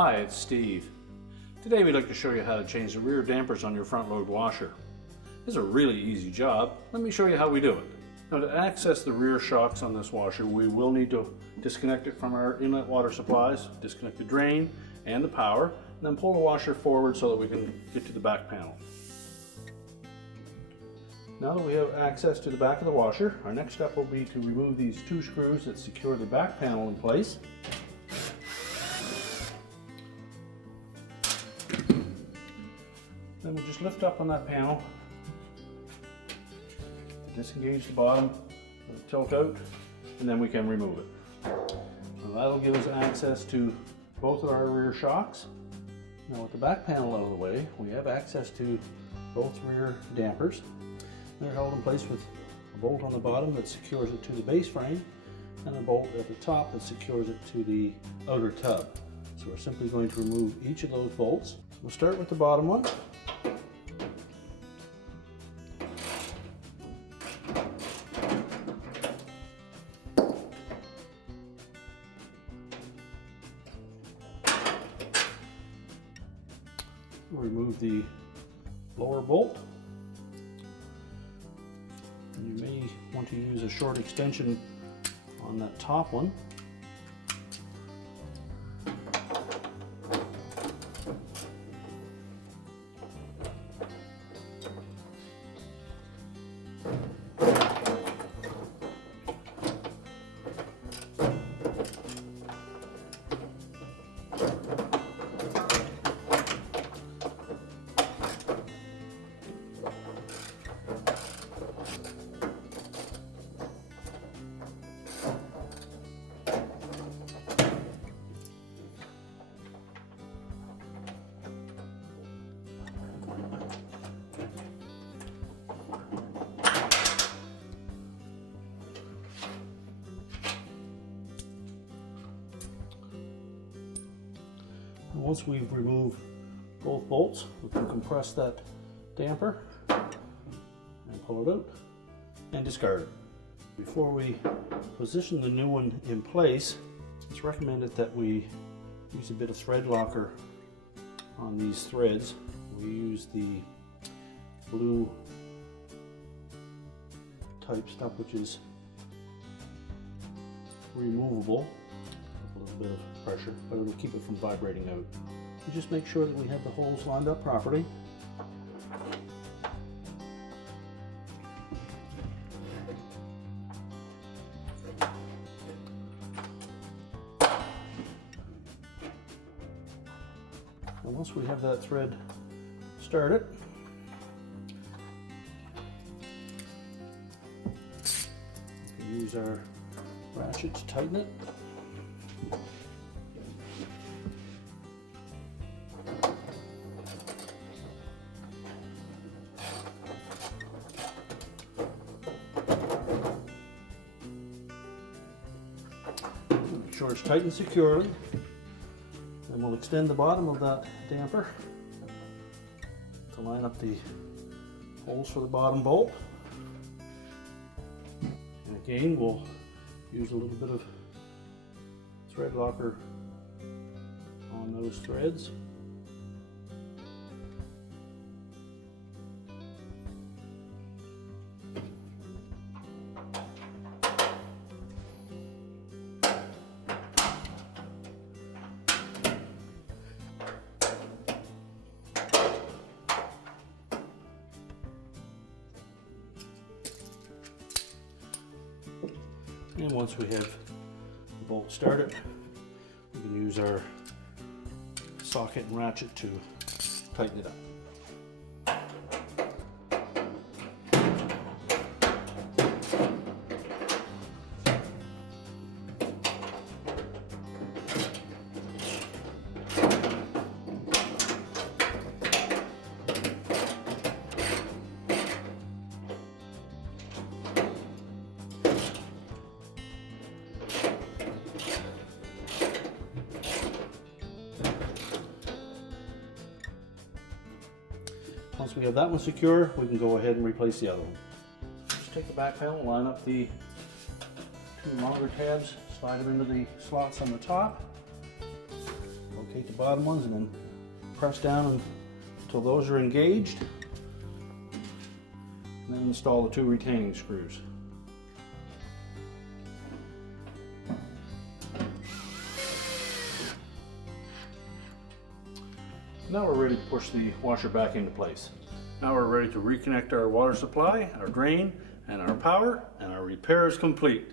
Hi, it's Steve. Today we'd like to show you how to change the rear dampers on your front load washer. It's a really easy job. Let me show you how we do it. Now, to access the rear shocks on this washer, we will need to disconnect it from our inlet water supplies, disconnect the drain and the power, and then pull the washer forward so that we can get to the back panel. Now that we have access to the back of the washer, our next step will be to remove these two screws that secure the back panel in place. Then we'll just lift up on that panel, disengage the bottom, tilt out, and then we can remove it. Now that'll give us access to both of our rear shocks. Now with the back panel out of the way, we have access to both rear dampers. They're held in place with a bolt on the bottom that secures it to the base frame and a bolt at the top that secures it to the outer tub. So we're simply going to remove each of those bolts. We'll start with the bottom one. We'll remove the lower bolt. You may want to use a short extension on that top one. Once we've removed both bolts, we can compress that damper and pull it out and discard it. Before we position the new one in place, it's recommended that we use a bit of thread locker on these threads. We use the blue type stuff, which is removable. A little bit of pressure, but it'll keep it from vibrating out. We just make sure that we have the holes lined up properly. And once we have that thread started, we can use our ratchet to tighten it. Make sure it's tightened securely. Then we'll extend the bottom of that damper to line up the holes for the bottom bolt. And again, we'll use a little bit of thread locker on those threads. And once we have the bolt started, we can use our socket and ratchet to tighten it up. Once we have that one secure, we can go ahead and replace the other one. Just take the back panel, line up the two longer tabs, slide them into the slots on the top. We'll locate the bottom ones and then press down until those are engaged. And then install the 2 retaining screws. Now we're ready to push the washer back into place. Now we're ready to reconnect our water supply, our drain, and our power, and our repair is complete.